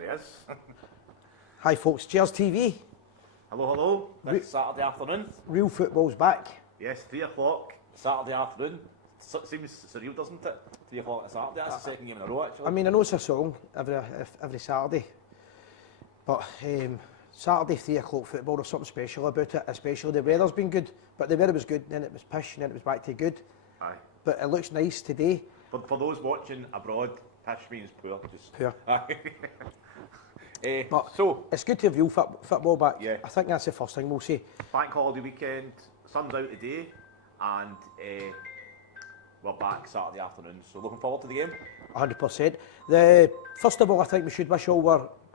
There he is. Hi folks, Gers TV. Hello, hello. This Saturday afternoon. Real football's back. Yes, 3 o'clock, Saturday afternoon. Seems surreal, doesn't it? 3 o'clock on a Saturday. That's the second game in a row, actually. I mean, I know it's a song every Saturday, but Saturday 3 o'clock football, there's something special about it, especially the weather's been good, but the weather was good, then it was pish, and then it was back to good. Aye. But it looks nice today. For those watching abroad, pish means poor. Just Poor. But so, it's good to have real football back. Yeah. I think that's the first thing we'll say. bank holiday weekend, sun's out today, and we're back Saturday afternoon. So looking forward to the game. 100%. First of all, I think we should wish all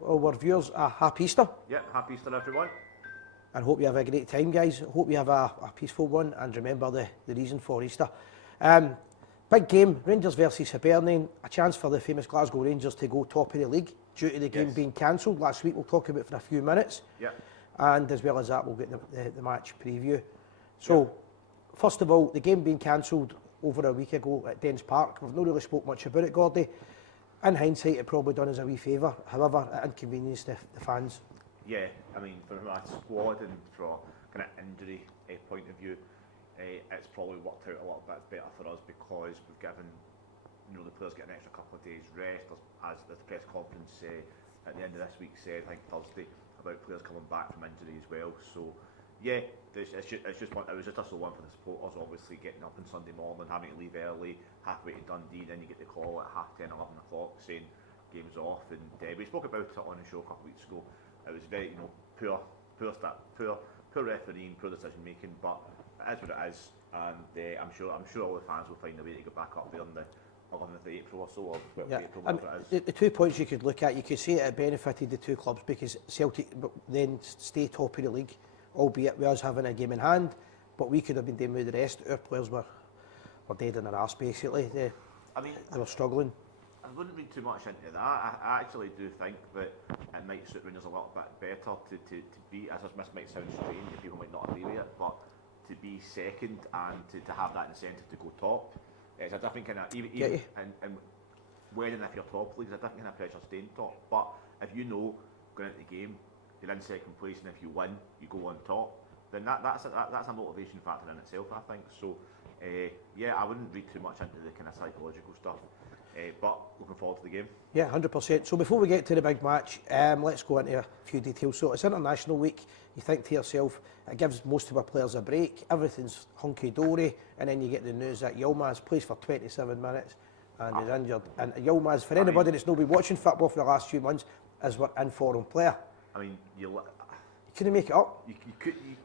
our viewers a happy Easter. Yep, happy Easter everyone. And hope you have a great time, guys. Hope you have a peaceful one, and remember the reason for Easter. Big game, Rangers versus Hibernian, a chance for the famous Glasgow Rangers to go top of the league due to the game being cancelled last week. We'll talk about it for a few minutes. Yep. And as well as that, we'll get the match preview. So, first of all, the game being cancelled over a week ago at Dens Park. We've not really spoke much about it, Gordy. In hindsight, it probably done us a wee favour. However, it inconvenienced the fans. Yeah, I mean, from a squad and from a kind of injury point of view, it's probably worked out a lot bit better for us because we've given the players get an extra couple of days rest, as the press conference at the end of this week said, I think Thursday, about players coming back from injury as well. So yeah, it was just a sore one for the supporters, obviously getting up on Sunday morning, having to leave early, halfway to Dundee, then you get the call at 10:30, 11 o'clock saying game's off. And we spoke about it on the show a couple of weeks ago. It was very poor refereeing, poor decision making, but it is what it is, and I'm sure all the fans will find a way to get back up there on the 11th of April or so, or 12th of April, whatever it is. The 2 points you could look at, you could say it benefited the two clubs because Celtic then stay top of the league, albeit with us having a game in hand, but we could have been doing with the rest. Our players were dead in their arse basically. They were struggling. I wouldn't read too much into that. I actually do think that it might suit Rangers a little bit better to be, as this might sound strange, and people might not agree with it, but to be second and to have that incentive to go top. It's a different kind of, even and when and if you're top league, it's a different kind of pressure staying top. But if you know going into the game, you're in second place, and if you win, you go on top, then that's a motivation factor in itself, I think. So yeah, I wouldn't read too much into the kind of psychological stuff. But looking forward to the game. Yeah, 100%. So before we get to the big match, let's go into a few details. So it's International Week. You think to yourself, it gives most of our players a break. Everything's hunky-dory. And then you get the news that Yilmaz plays for 27 minutes and is injured. And Yilmaz, for anybody that's not been watching football for the last few months, is our informed player. I mean, you couldn't make it up.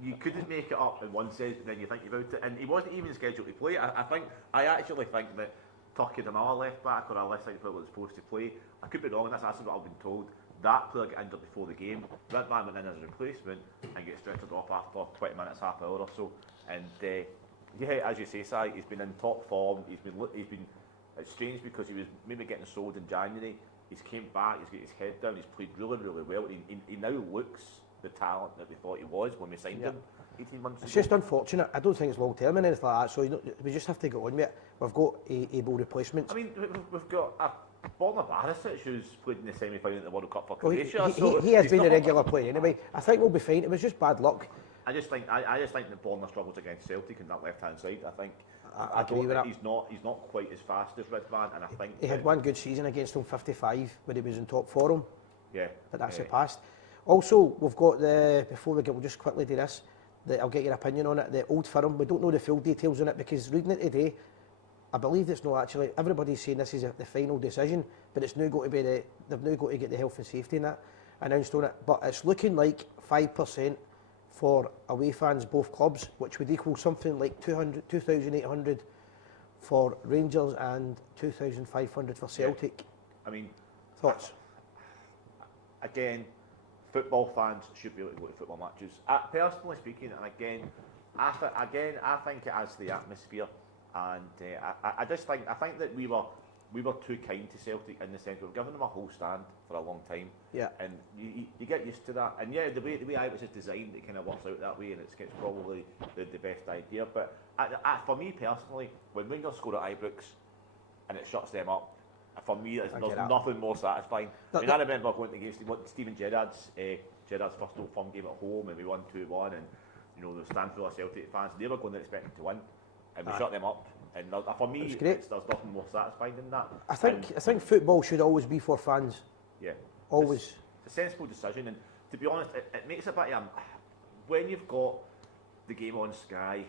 You couldn't make it up in one sense, then you think about it. And he wasn't even scheduled to play. I actually think that Turkey had another left back or a left side player that was supposed to play. I could be wrong, and that's what I've been told. That player got injured before the game. That man went in as a replacement and gets stretchered off after 20 minutes, half hour or so. And yeah, as you say, Si, he's been in top form. He's been. It's strange because he was maybe getting sold in January. He's came back. He's got his head down. He's played really, really well. He now looks the talent that we thought he was when we signed him 18 months ago. It's just unfortunate. I don't think it's long term and anything like that. So we just have to go on with it. We've got able replacements. I mean, we've got Borna Barisic, who's played in the semi-final at the World Cup for Well, Croatia. he has been a regular player anyway. I think we'll be fine. It was just bad luck. I just think that Borna struggles against Celtic on that left-hand side. I think I agree with that. He's not quite as fast as Redman, and I think he had one good season against him, 55, when he was in top form. Yeah, but that's it passed. Also, we've got we'll just quickly do this. I'll get your opinion on it. The Old Firm, we don't know the full details on it because reading it today, I believe it's not actually. Everybody's saying this is the final decision, but it's now got to be they've now got to get the health and safety in that announced on it. But it's looking like 5% for away fans, both clubs, which would equal something like 2,800 for Rangers and 2,500 for Celtic. Yeah. I mean, thoughts? Again, football fans should be able to go to football matches. Personally speaking, and again, I think it adds to the atmosphere, and I think that we were too kind to Celtic in the sense we've given them a whole stand for a long time. Yeah. And you get used to that. And yeah, the way Ibrox is designed, it kind of works out that way, and it's probably the best idea. But for me personally, when Rangers score at Ibrox and it shuts them up, For me, there's that. nothing more satisfying. That- I mean, I remember going to Stephen Gerrard's first Old Firm game at home, and we won 2-1, and you know, the stand full of Celtic fans. They were going to expect to win, and we shut them up. And for me, there's nothing more satisfying than that. I think football should always be for fans. Yeah, always. It's a sensible decision, and to be honest, it makes a bit when you've got the game on Sky.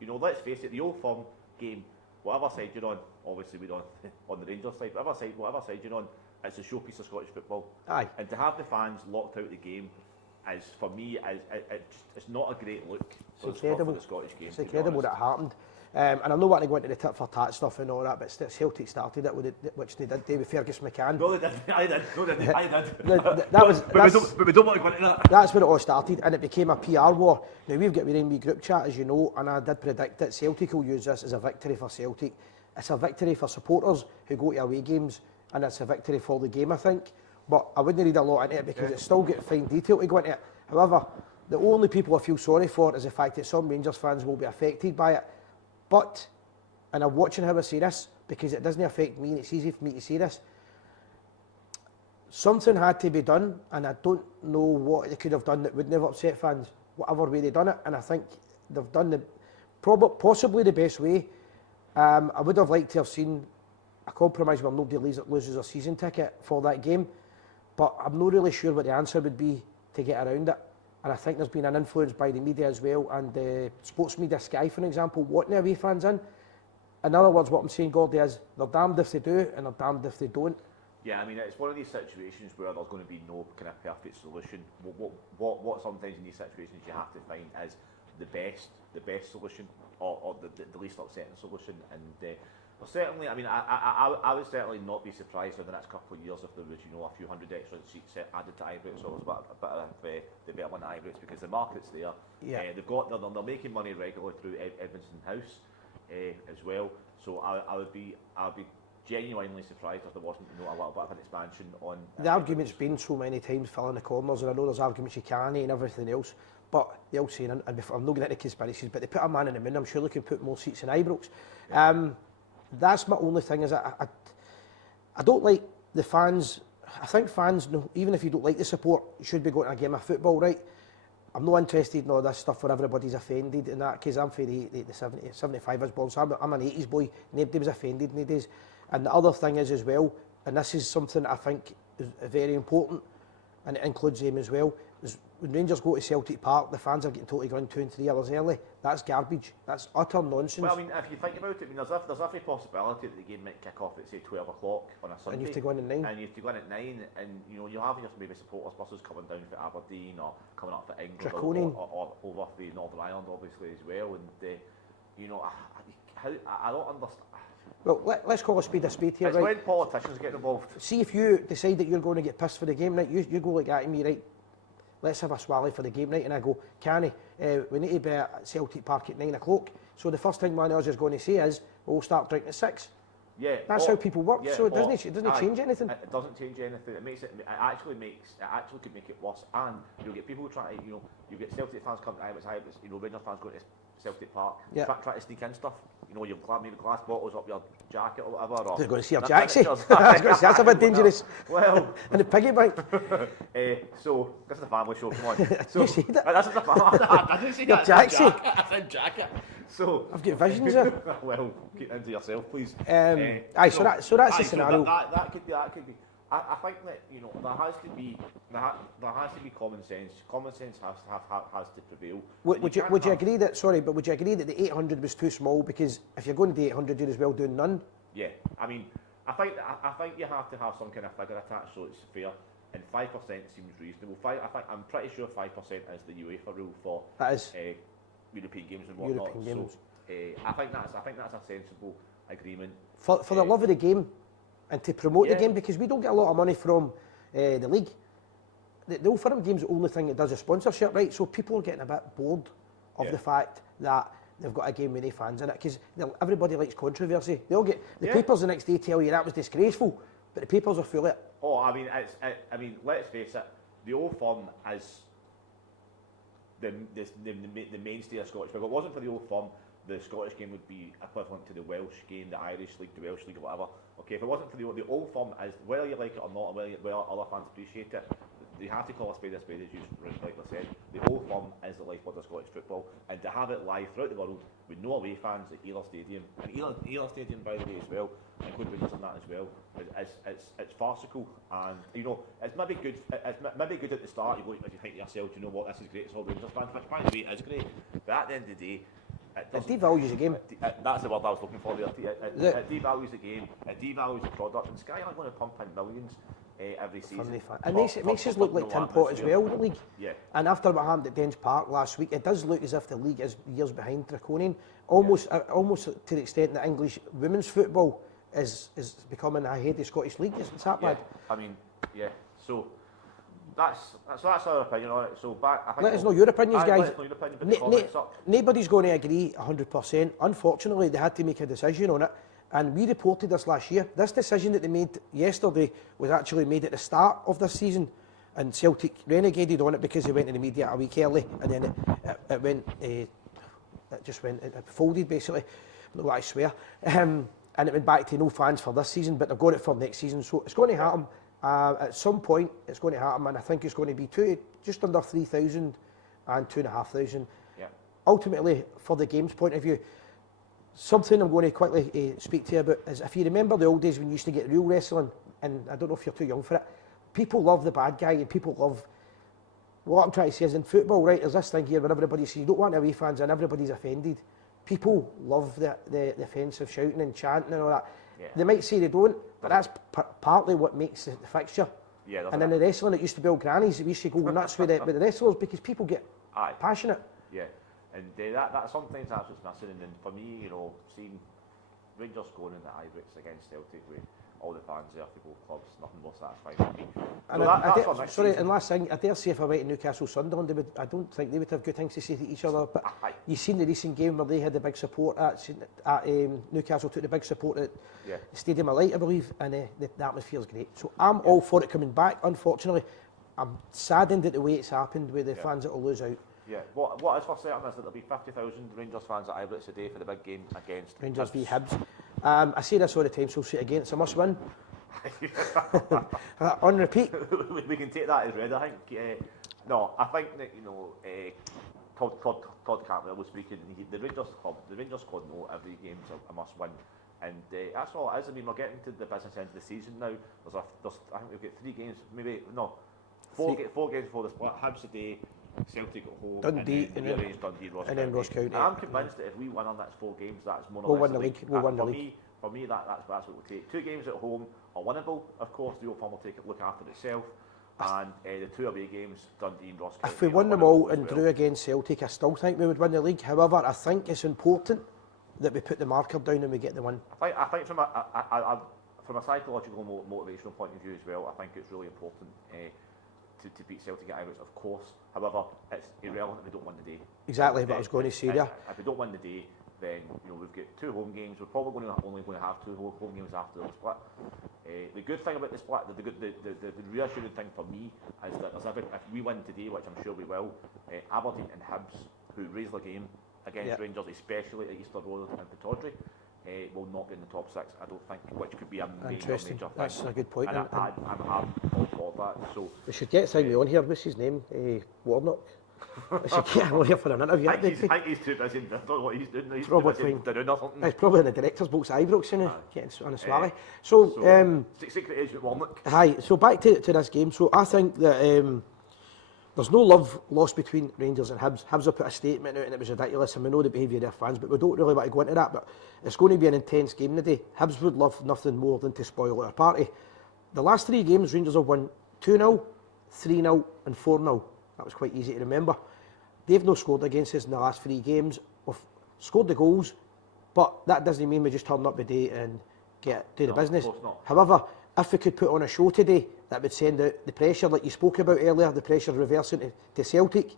You know, let's face it, the Old Firm game, whatever side you're on, obviously we're on the Rangers side, whatever side you're on, it's a showpiece of Scottish football. Aye. And to have the fans locked out of the game is, for me, it's not a great look for the Scottish game. It's incredible that happened. And I'm not wanting to go into the tit for tat stuff and all that, but Celtic started it, which they did with Fergus McCann. No, they didn't. I did. No, they didn't. I did. But we don't want to go into that. That's where it all started, and it became a PR war. Now, we've got within the group chat, as you know, and I did predict that Celtic will use this as a victory for Celtic. It's a victory for supporters who go to away games, and it's a victory for the game, I think. But I wouldn't read a lot into it because it's still got fine detail to go into it. However, the only people I feel sorry for is the fact that some Rangers fans will be affected by it. But, and I'm watching how I say this, because it doesn't affect me and it's easy for me to say this, something had to be done, and I don't know what they could have done that wouldn't have upset fans, whatever way they done it, and I think they've done possibly the best way. I would have liked to have seen a compromise where nobody loses a season ticket for that game, but I'm not really sure what the answer would be to get around it. And I think there's been an influence by the media as well, and the sports media, Sky for example, wanting away fans in. In other words, what I'm saying, Gordy, is they're damned if they do and they're damned if they don't. Yeah, I mean, it's one of these situations where there's going to be no kind of perfect solution. What sometimes in these situations you have to find is the best solution, or the least upsetting solution. And well, certainly, I mean, I would certainly not be surprised in the next couple of years if there was, you know, a few hundred extra seats added to Ibrox, or a bit of development at Ibrox, because the market's there. Yeah. They're making money regularly through Edmonton House as well. So I would be genuinely surprised if there wasn't, you know, a little bit of an expansion on. The argument's been so many times filling the corners, and I know there's arguments you can't and everything else. But they'll say, and I'm not getting into conspiracies, but they put a man in the moon, I'm sure they can put more seats in Ibrox. That's my only thing, is I don't like the fans. I think fans, even if you don't like the support, you should be going to a game of football, right? I'm not interested in all this stuff where everybody's offended and that, because I'm for the 75 I was born, so I'm an 80s boy. Nobody was offended in the days. And the other thing is as well, and this is something I think is very important, and it includes them as well, is when Rangers go to Celtic Park, the fans are getting told to go in 2 and 3 hours early. That's garbage. That's utter nonsense. Well, I mean, if you think about it, I mean, there's every possibility that the game might kick off at, say, 12 o'clock on a Sunday. And you have to go in at 9. And you have to go in at 9, and, you know, you'll have your maybe supporters buses coming down for Aberdeen, or coming up for England, or over for Northern Ireland, obviously, as well. And, you know, I don't understand. Well, let's call a spade here, it's right? when politicians get involved. See, if you decide that you're going to get pissed for the game night, you go like that to me, right? Let's have a swally for the game night, and I go, Canny, we need to be at Celtic Park at 9 o'clock. So the first thing one of us is going to say is, we'll start drinking at 6. Yeah, that's how people work. Yeah, so it doesn't change anything. It doesn't change anything. It actually could make it worse. And you'll get people trying to, you know, you get Celtic fans coming to Ibrox, you know, Rangers fans going to Celtic Park, try to sneak in stuff. You know, you've maybe glass bottles up your jacket or whatever. Or they're going to see your jacket. That's a bit dangerous. Well, and the piggy bank. So this is a family show. Come on. So, you see that? This is a family. I didn't say that. I said jacket. So I've got visions there. Well, keep into yourself, please. So that's the scenario. That could be. I think that, you know, there has to be common sense. Common sense has to prevail. Would you agree that? Sorry, but would you agree that the 800 was too small? Because if you're going to the 800, you're as well doing none. Yeah, I mean, I think you have to have some kind of figure attached so it's fair. And 5% seems reasonable. I'm pretty sure 5% is the UEFA rule for European games and whatnot. So I think that's a sensible agreement for the love of the game. And to promote the game, because we don't get a lot of money from the league. The Old Firm game's the only thing that does a sponsorship, right? So people are getting a bit bored of the fact that they've got a game with no fans in it, because everybody likes controversy. They all get the papers the next day tell you that was disgraceful, but the papers are full of it. Oh, I mean, let's face it, the Old Firm is the mainstay of Scottish football. If it wasn't for the Old Firm, the Scottish game would be equivalent to the Welsh game, the Irish League, the Welsh League, or whatever. Okay, if it wasn't for the Old Firm, as whether you like it or not, or whether other fans appreciate it, they have to call a spade, as you rightly said. The Old Firm is the lifeblood of Scottish football, and to have it live throughout the world with no away fans at Ealer Stadium, and Ealer Stadium, by the way, as well, and good Rangers on that as well, it's farcical, and you know, it's maybe good. It's maybe good at the start. You think to yourself, you know what, this is great. It's all Rangers fans, which by the way is great. But at the end of the day, it devalues the game. That's the word I was looking for there. It devalues the game. It devalues the product. And Sky aren't going to pump in millions every season. And it makes us look like tin pot as well, the league. Yeah. And after what happened at Dens Park last week, it does look as if the league is years behind Draconian. Almost to the extent that English women's football is becoming ahead of Scottish League. Is that bad? I mean, yeah. So that's our opinion on it. So let us know your opinions, guys. Let us know your opinion, put the comments up. Nobody's going to agree 100%. Unfortunately, they had to make a decision on it. And we reported this last year. This decision that they made yesterday was actually made at the start of this season. And Celtic renegaded on it because they went to the media a week early. And then it folded, basically. No, I swear. And it went back to no fans for this season, but they've got it for next season. So it's going to happen. At some point, it's going to happen, and I think it's going to be just under 3,000 and 2,500. Yeah. Ultimately, for the game's point of view, something I'm going to quickly speak to you about is if you remember the old days when you used to get real wrestling, and I don't know if you're too young for it, people love the bad guy and people love. What I'm trying to say is in football, right, there's this thing here where everybody says you don't want away fans and everybody's offended. People love the offensive shouting and chanting and all that. Yeah. They might say they don't, but that's partly what makes the fixture. Yeah, and in the wrestling, it used to be all grannies. We used to go nuts with the wrestlers because people get passionate. Yeah, and that sometimes that's what's missing. And then for me, you know, seeing Rangers going in the Ibrox against Celtic with all the fans there for both clubs, nothing more satisfying for me. And last thing, I dare say if I went to Newcastle Sunderland, I don't think they would have good things to say to each other. But you've seen the recent game where they had the big support at Newcastle took the big support at Stadium of Light, I believe, and the atmosphere's great. So I'm all for it coming back. Unfortunately, I'm saddened at the way it's happened with the fans that will lose out. Yeah, what is for certain is that there'll be 50,000 Rangers fans at Ibrox today for the big game against Rangers v Hibs. I say this all the time, so say it again, it's a must win. On repeat. We can take that as read, I think. No, I think that, you know, Todd Campbell was speaking, the Rangers squad know every game's a must win. And that's all it is. I mean, we're getting to the business end of the season now. I think we've got 3 games, four games before the split. Hibs today, Celtic at home, Dundee, and then Dundee, Ross and then Ross County. And I'm convinced that if we win on that 4 games, that's more or we'll less win the league. We'll win the league. For me, that's what we'll take. 2 games at home are winnable. Of course, the Old Firm will look after itself. And the 2 away games, Dundee and Ross County. If we won them all and drew against Celtic, I still think we would win the league. However, I think it's important that we put the marker down and we get the win. I think from a psychological, motivational point of view as well, I think it's really important to beat Celtic at Ibrox, of course. However, it's irrelevant if we don't win the day. Exactly what I was going to say there. If we don't win the day, then you know we've got 2 home games. We're probably only going to have 2 home games after the split. The good thing about the split, the reassuring thing for me is that if we win today, which I'm sure we will, Aberdeen and Hibs, who raise their game against Rangers, especially at Easter Road and Pittodrie, will not get in the top 6, I don't think, which could be a major thing. That's a good point. And I'm all for that. So we should get Simon on here. What's his name? Warnock. We should get him on here for an interview. I think he's too busy. I don't know what he's doing. He's probably too busy doing or something. He's probably in the director's box at Ibrox, isn't he? Getting on a swally. So secret agent Warnock. Hi. So back to this game. So I think that there's no love lost between Rangers and Hibs. Hibs have put a statement out and it was ridiculous, and we know the behaviour of their fans, but we don't really want to go into that. But it's going to be an intense game today. Hibs would love nothing more than to spoil their party. The last 3 games, Rangers have won 2-0, 3-0 and 4-0. That was quite easy to remember. They've not scored against us in the last 3 games. We've scored the goals, but that doesn't mean we just turn up today and do the business. Of course not. However, if we could put on a show today, that would send out the pressure, like you spoke about earlier, the pressure reversing to Celtic.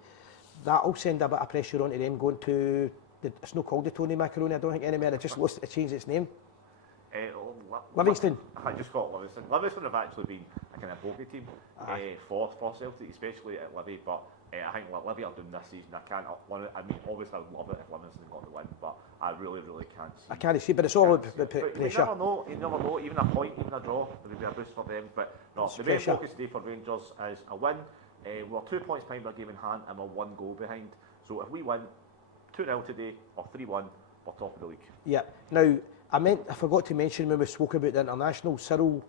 That'll send a bit of pressure onto them going to, it's not called the Tony Macaroni, I don't think anymore, it just lost, it changed its name. Livingston. I just got Livingston. Livingston have actually been a kind of bogey team for Celtic, especially at Livy. But I think what Livy are doing this season, I can't. I mean, obviously I'd love it if Livingston got the win, but I really can't see. I can't see, but it's all about pressure. You never know. Even a point, even a draw, it would be a boost for them. But no, the main focus today for Rangers is a win. We're 2 points behind our game in hand, and we're 1 goal behind. So if we win 2-0 today or 3-1, we're top of the league. Yeah. Now, I forgot to mention when we spoke about the international, Cyril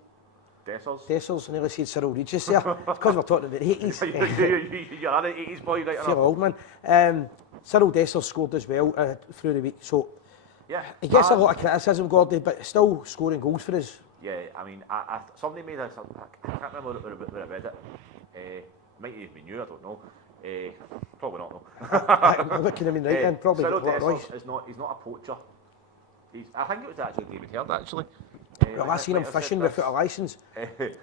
Dessers, I nearly said Cyril Regis there, because we're talking about the 80s. You're an 80s boy, right? Feel old, man. Cyril Dessers scored as well through the week, so yeah, he gets a lot of criticism, Gordy, but still scoring goals for us. Yeah, I mean, somebody made this, I can't remember where I read it. Might even be new, I don't know. Probably not, though. I'm looking at him right then, probably. Cyril Dessers he's not a poacher. I think it was actually David Herd, actually. Well, I seen him fishing without a licence. Right,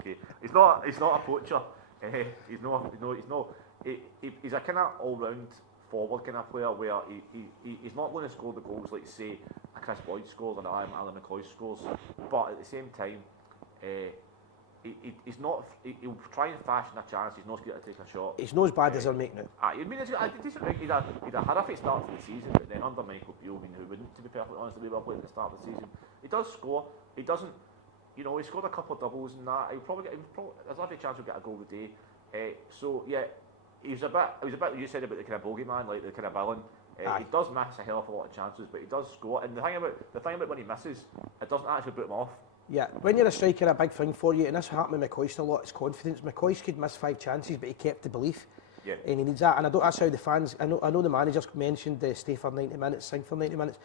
okay. He's not a poacher. He's a kind of all-round forward kind of player where he's not going to score the goals like, say, a Chris Boyd scores or Alan McCoy scores, but at the same time, he'll try and fashion a chance. He's not scared to take a shot. He's not as bad as they're making it. I mean, he's a horrific start to the season, but then under Michael Beale, who wouldn't, to be perfectly honest, the way we were playing at the start of the season, he does score. He doesn't, he scored a couple of doubles and that. There's every chance he'll get a goal today. So yeah, he was a bit. You said about the kind of bogeyman, like the kind of villain. He does miss a hell of a lot of chances, but he does score. And the thing about when he misses, it doesn't actually put him off. Yeah, when you're a striker, a big thing for you, and this happened with McCoist a lot, is confidence. McCoist could miss 5 chances, but he kept the belief. Yeah. And he needs that, and that's how the fans, I know the managers mentioned stay for 90 minutes, sing for 90 minutes.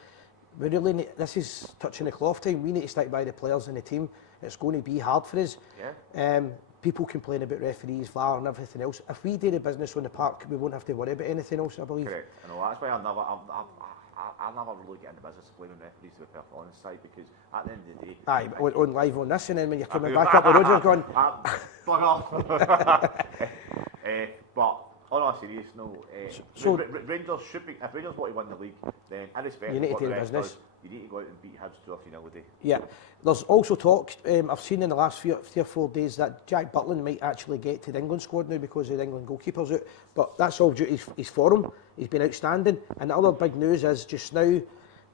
We really need, this is touching the cloth time, we need to stick by the players in the team. It's going to be hard for us. Yeah. People complain about referees, VAR and everything else. If we do the business on the park, we won't have to worry about anything else, I believe. Correct. I know, that's why I never really get in the business of blaming referees to be perfectly honest, side, because at the end of the day... Aye, on live on this, and then when you're coming back up the road, you're going... Fuck off! But on a serious note, Rangers should be, if Rangers want to win the league, then irrespective of what the rest does, you need to go out and beat Hibs 2 or 3-0 a day. Yeah. There's also talk, I've seen in the last 3 or 4 days that Jack Butland might actually get to the England squad now because the England goalkeeper's out, but that's all due to his form. He's been outstanding, and the other big news is just now,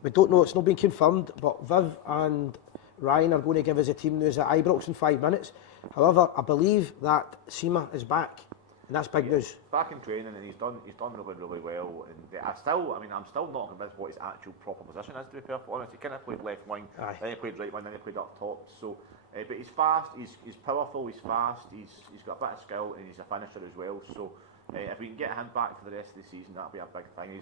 we don't know, it's not been confirmed, but Viv and Ryan are going to give us a team news at Ibrox in 5 minutes. However, I believe that Sima is back, and that's big news. Back in training, and he's done really well. And I'm still not convinced what his actual proper position is, to be perfectly honest. He kind of played left wing, then he played right wing, then he played up top. So, but he's fast, he's powerful, he's fast, he's got a bit of skill, and he's a finisher as well. So, if we can get him back for the rest of the season, that'll be a big thing.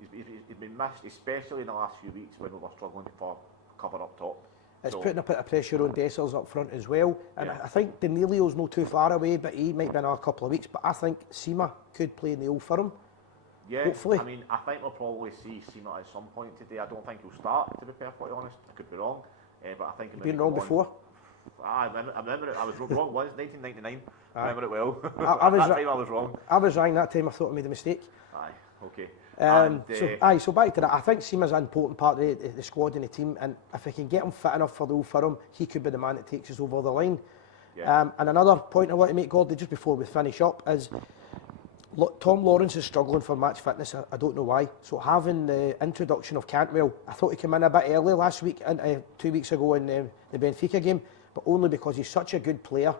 He's been missed, especially in the last few weeks when we were struggling for cover up top. It's putting a bit of pressure on Dessers up front as well. And I think Danilio's not too far away, but he might be in a couple of weeks. But I think Sima could play in the Old Firm. Yeah, hopefully. I mean, I think we'll probably see Sima at some point today. I don't think he'll start, to be perfectly honest. I could be wrong. But I think you've been wrong before? I remember it. I was wrong once, 1999. I remember it well. I was that time I was wrong. I was wrong that time. I thought I made a mistake. Aye, okay. So back to that, I think Seamer's an important part of the squad and the team, and if we can get him fit enough for the Old Firm, he could be the man that takes us over the line. Yeah. And another point I want to make, Gordy, just before we finish up, is Tom Lawrence is struggling for match fitness. I don't know why. So having the introduction of Cantwell, I thought he came in a bit early last week, 2 weeks ago in the Benfica game, but only because he's such a good player,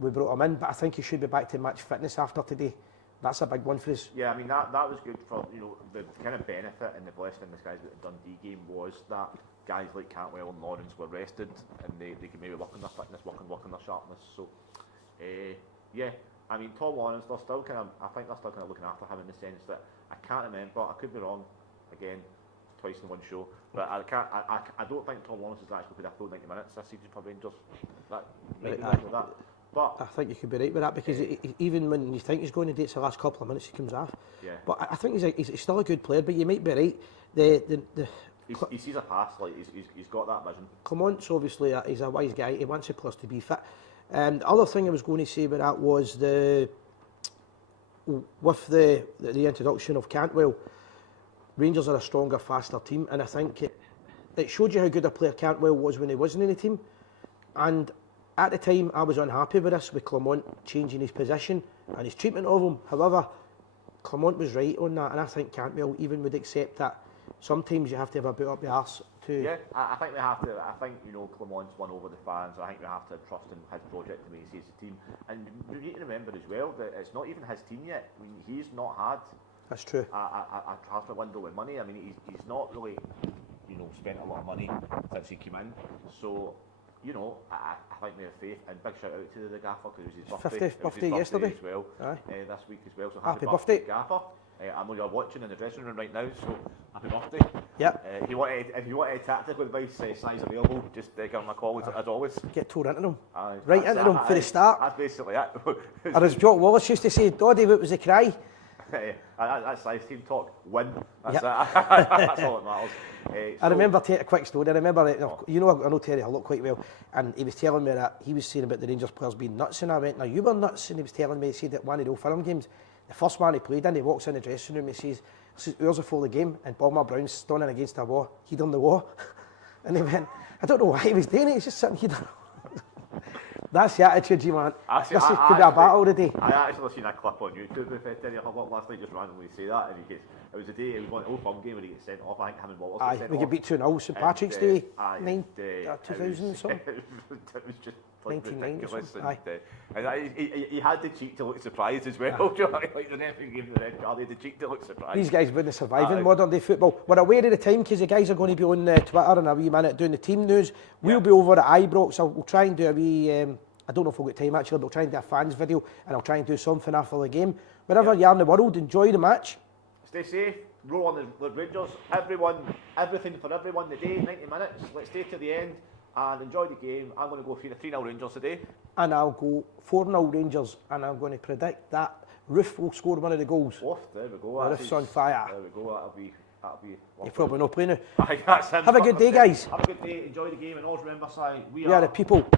we brought him in. But I think he should be back to match fitness after today. That's a big one for us. Yeah, I mean that was good for the kind of benefit and the blessing in disguise with the Dundee game was that guys like Cantwell and Lawrence were rested and they could maybe work on their fitness, work on their sharpness. So yeah, I mean Tom Lawrence, I think they're still kind of looking after him in the sense that I can't remember, I could be wrong again, twice in one show, but I don't think Tom Lawrence has actually played a full 90 minutes this season for Rangers. That. But I think you could be right with that because even when you think he's going to do it, it's the last couple of minutes he comes off. Yeah. But I think he's still a good player, but you might be right. He sees a pass, like he's got that vision. Clement's obviously he's a wise guy. He wants the players to be fit. And the other thing I was going to say about that was with the introduction of Cantwell. Rangers are a stronger, faster team, and I think it showed you how good a player Cantwell was when he wasn't in the team. And at the time, I was unhappy with this, with Clement changing his position and his treatment of him. However, Clement was right on that, and I think Cantwell even would accept that sometimes you have to have a boot up the arse to... Yeah, I think they have to. I think, you know, Clement's won over the fans. I think we have to trust in his project to make he sees the team. And you need to remember as well that it's not even his team yet. I mean, he's not had That's true. a transfer window with money. I mean, he's not really, you know, spent a lot of money since he came in. So, you know, I think we have faith. And big shout out to the gaffer because it was his birthday. 50th birthday yesterday as well. Aye. This week as well. So Happy birthday, gaffer. I know you're watching in the dressing room right now, so happy birthday. Yep. If you wanted tactical advice, size available, just give him a call as always. Get tore into them. Right into them for the start. That's basically it. Or as Jock Wallace used to say, Doddy, what was the cry? That's size team talk. Win. That's Yep. it. That's all that matters. I remember, a quick story, I remember, you know, I know Terry Hurlock quite well, and he was telling me that he was saying about the Rangers players being nuts, and I went, now you were nuts, and he was telling me, he said that one of the Old Firm games, the first one he played in, he walks in the dressing room, he says hours before the game, and Balmer Brown's standing against the wall, he'd on the wall, and he went, I don't know why he was doing it, he's just sitting here. That's the attitude you want. This could be a battle today. I actually seen a clip on YouTube of Terry Hurlock last night just randomly say that, and he gets, it was the day, it was one Old Firm game where he gets sent off. I think him and Wallace got sent we off. get beat 2-0 St Patrick's Day, 2000 and something. It was just like 1990 ridiculous. something. And he had the cheek to look surprised as well. Do you know, like the referee gave him the red card, he had the cheek to look surprised. These guys wouldn't survive in modern day football. We're aware of the time because the guys are going to be on Twitter in a wee minute doing the team news. We'll be over at Ibrox. We'll try and do a wee, I don't know if we'll get time actually, but we'll try and do a fans video and I'll try and do something after the game. Wherever you are in the world, enjoy the match. Stay safe, roll on the Rangers, everything for everyone today, 90 minutes. Let's stay to the end and enjoy the game. I'm going to go for 3-0 Rangers today. And I'll go 4-0 Rangers, and I'm going to predict that Roof will score one of the goals. Oh, there we go. The Roof's on fire. There we go, that'll be You're probably not playing now. Have Have a good day, guys. Have a good day, enjoy the game, and always remember, we are the people.